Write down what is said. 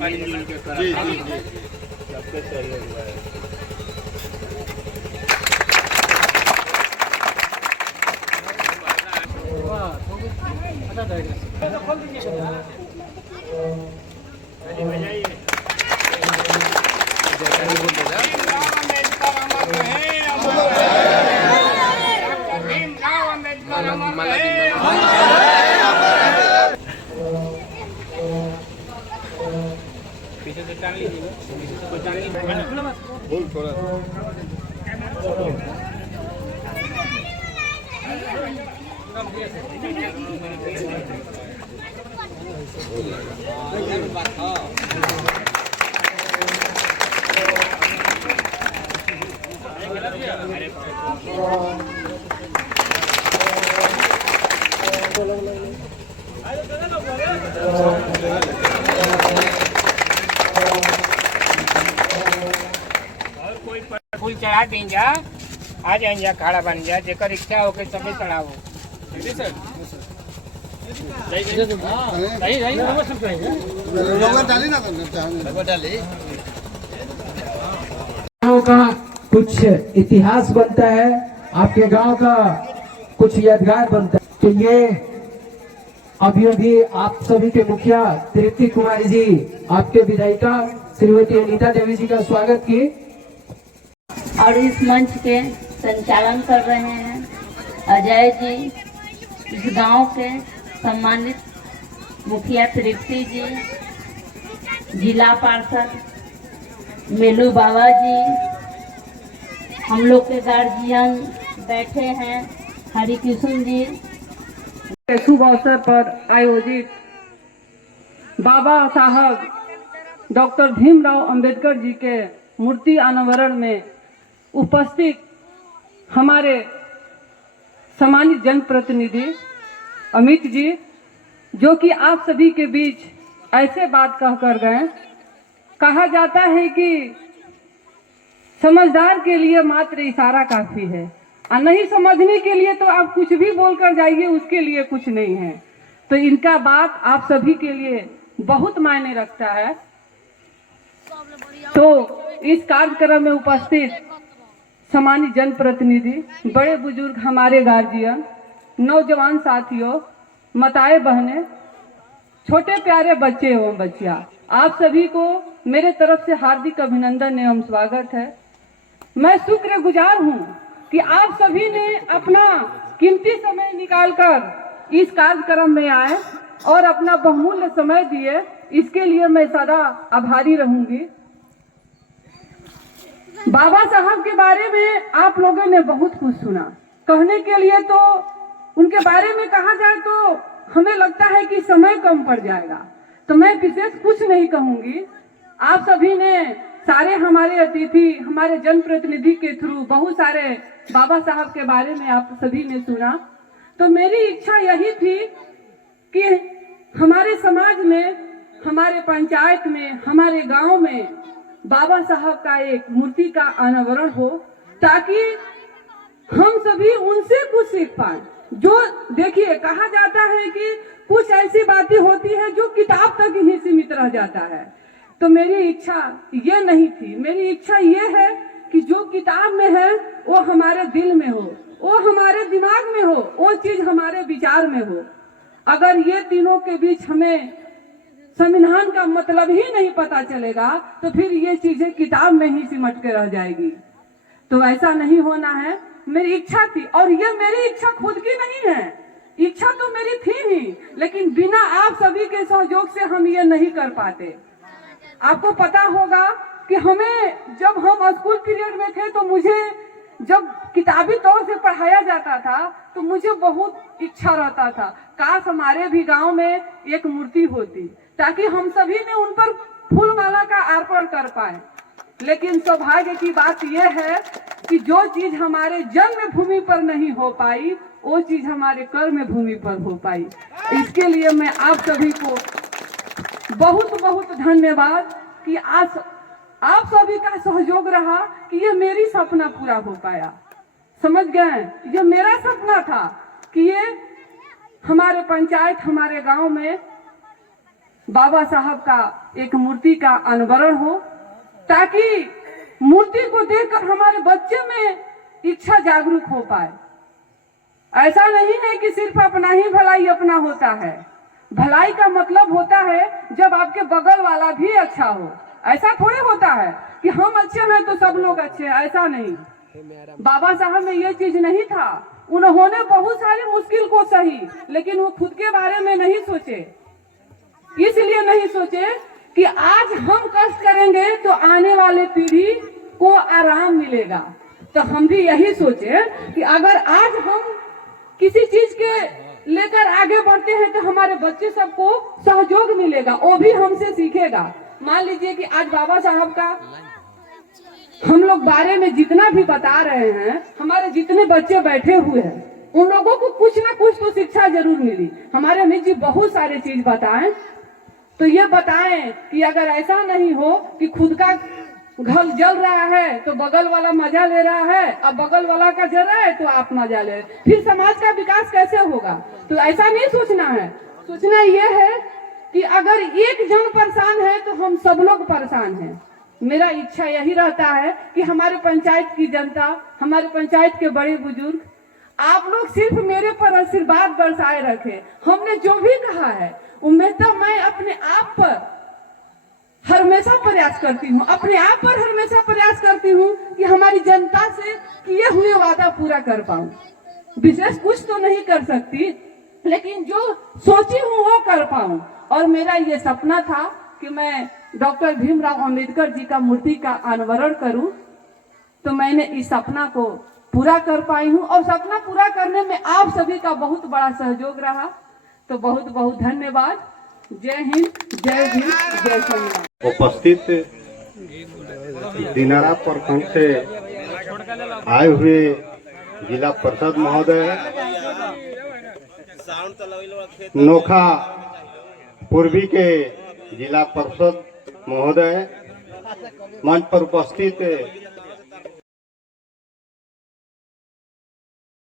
मिलजुल के करा सबके सहयोग है। पीछे से टांग लीजिए, बोल थोड़ा फूल चढ़ा देंगे, आ जाएंगे, खाड़ा बन जाए, जेकर इच्छा हो के सभी चढ़ाओ। गाँव का कुछ इतिहास बनता है, आपके गांव का कुछ यादगार बनता है। तो ये अभी आप सभी के मुखिया तृप्ति कुमारी जी, आपके विधायिका श्रीमती अनीता देवी जी का स्वागत की और इस मंच के संचालन कर रहे हैं अजय जी, इस गांव के सम्मानित मुखिया तृप्ति जी, जिला पार्षद मेलू बाबा जी, हम लोग के गार्जियन बैठे हैं हरिकृष्ण जी। शुभ अवसर पर आयोजित बाबा साहब डॉक्टर भीमराव अंबेडकर जी के मूर्ति अनावरण में उपस्थित हमारे सम्मानित जनप्रतिनिधि अमित जी, जो कि आप सभी के बीच ऐसे बात कह कर गए। कहा जाता है कि समझदार के लिए मात्र इशारा काफी है, और नहीं समझने के लिए तो आप कुछ भी बोलकर जाइए, उसके लिए कुछ नहीं है। तो इनका बात आप सभी के लिए बहुत मायने रखता है। तो इस कार्यक्रम में उपस्थित सम्मानित जनप्रतिनिधि, बड़े बुजुर्ग, हमारे गार्जियन, नौजवान साथियों, माताएं बहनें, छोटे प्यारे बच्चे एवं बच्चियां, आप सभी को मेरे तरफ से हार्दिक अभिनंदन एवं स्वागत है। मैं शुक्रगुजार हूं कि आप सभी ने अपना कीमती समय निकालकर इस कार्यक्रम में आए और अपना बहुमूल्य समय दिए, इसके लिए मैं सदा आभारी रहूंगी। बाबा साहब के बारे में आप लोगों ने बहुत कुछ सुना, कहने के लिए तो उनके बारे में कहा जाए तो हमें लगता है कि समय कम पड़ जाएगा, तो मैं विशेष कुछ नहीं कहूंगी। आप सभी ने, सारे हमारे अतिथि, हमारे जनप्रतिनिधि के थ्रू बहुत सारे बाबा साहब के बारे में आप सभी ने सुना। तो मेरी इच्छा यही थी कि हमारे समाज में, हमारे पंचायत में, हमारे गांव में बाबा साहब का एक मूर्ति का अनावरण हो, ताकि हम सभी उनसे कुछ सीख पाए। जो देखिए, कहा जाता है कि कुछ ऐसी बातें होती है जो किताब तक ही सीमित रह जाता है। तो मेरी इच्छा ये नहीं थी, मेरी इच्छा ये है कि जो किताब में है वो हमारे दिल में हो, वो हमारे दिमाग में हो, वो चीज हमारे विचार में हो। अगर ये तीनों के बीच हमें संविधान का मतलब ही नहीं पता चलेगा तो फिर ये चीजें किताब में ही सिमट के रह जाएगी। तो ऐसा नहीं होना है, मेरी इच्छा थी। और ये मेरी इच्छा खुद की नहीं है, इच्छा तो मेरी थी ही, लेकिन बिना आप सभी के सहयोग से हम ये नहीं कर पाते। आपको पता होगा कि हमें, जब हम स्कूल पीरियड में थे तो मुझे जब किताबी तौर से पढ़ाया जाता था तो मुझे बहुत इच्छा रहता था, काश हमारे भी गांव में एक मूर्ति होती, ताकि हम सभी ने उन पर फूलमाला का अर्पण कर पाए। लेकिन सौभाग्य की बात यह है कि जो चीज हमारे जन्मभूमि पर नहीं हो पाई, वो चीज हमारे कर्म भूमि पर हो पाई। इसके लिए मैं आप सभी को बहुत बहुत धन्यवाद कि आज आप सभी का सहयोग रहा कि ये मेरी सपना पूरा हो पाया। समझ गए, ये मेरा सपना था कि ये हमारे पंचायत, हमारे गांव में बाबा साहब का एक मूर्ति का अनावरण हो, ताकि मूर्ति को देखकर हमारे बच्चे में इच्छा जागरूक हो पाए। ऐसा नहीं है कि सिर्फ अपना ही भलाई अपना होता है। भलाई का मतलब होता है जब आपके बगल वाला भी अच्छा हो। ऐसा थोड़ी होता है कि हम अच्छे हैं तो सब लोग अच्छे हैं, ऐसा नहीं। बाबा साहब में ये चीज नहीं था। उन्होंने बहुत सारी मुश्किल को सही, लेकिन वो खुद के बारे में नहीं सोचे। इसलिए नहीं सोचे कि आज हम कष्ट करेंगे तो आने वाले पीढ़ी को आराम मिलेगा। तो हम भी यही सोचे कि अगर आज हम किसी चीज के लेकर आगे बढ़ते हैं तो हमारे बच्चे सबको सहयोग मिलेगा, वो भी हमसे सीखेगा। मान लीजिए कि आज बाबा साहब का हम लोग बारे में जितना भी बता रहे हैं, हमारे जितने बच्चे बैठे हुए हैं उन लोगों को कुछ ना कुछ तो शिक्षा जरूर मिली। हमारे अमित जी बहुत सारे चीज बताएं, तो ये बताएं कि अगर ऐसा नहीं हो कि खुद का घर जल रहा है तो बगल वाला मजा ले रहा है, अब बगल वाला का जल रहा है तो आप मजा ले रहे, फिर समाज का विकास कैसे होगा? तो ऐसा नहीं सोचना है। सोचना ये है कि अगर एक जन परेशान है तो हम सब लोग परेशान हैं। मेरा इच्छा यही रहता है कि हमारे पंचायत की जनता, हमारे पंचायत के बड़े बुजुर्ग, आप लोग सिर्फ मेरे पर आशीर्वाद बरसाए रखे। हमने जो भी कहा है उम्मीद तो मैं अपने आप पर हमेशा प्रयास करती हूँ, अपने आप पर हमेशा प्रयास करती हूँ कि हमारी जनता से किए हुए वादा पूरा कर पाऊँ। विशेष कुछ तो नहीं कर सकती, लेकिन जो सोची हूँ वो कर पाऊँ। और मेरा ये सपना था कि मैं डॉक्टर भीमराव अंबेडकर जी का मूर्ति का अनावरण करूं, तो मैंने इस सपना को पूरा कर पाई हूं। और सपना पूरा करने में आप सभी का बहुत बड़ा सहयोग रहा, तो बहुत बहुत धन्यवाद। जय हिंद, जय भीम, जय संविधान। उपस्थित दिनारा प्रखंड से आए हुए जिला परिषद महोदय, नोखा पूर्वी के जिला परिषद महोदय, मंच पर उपस्थित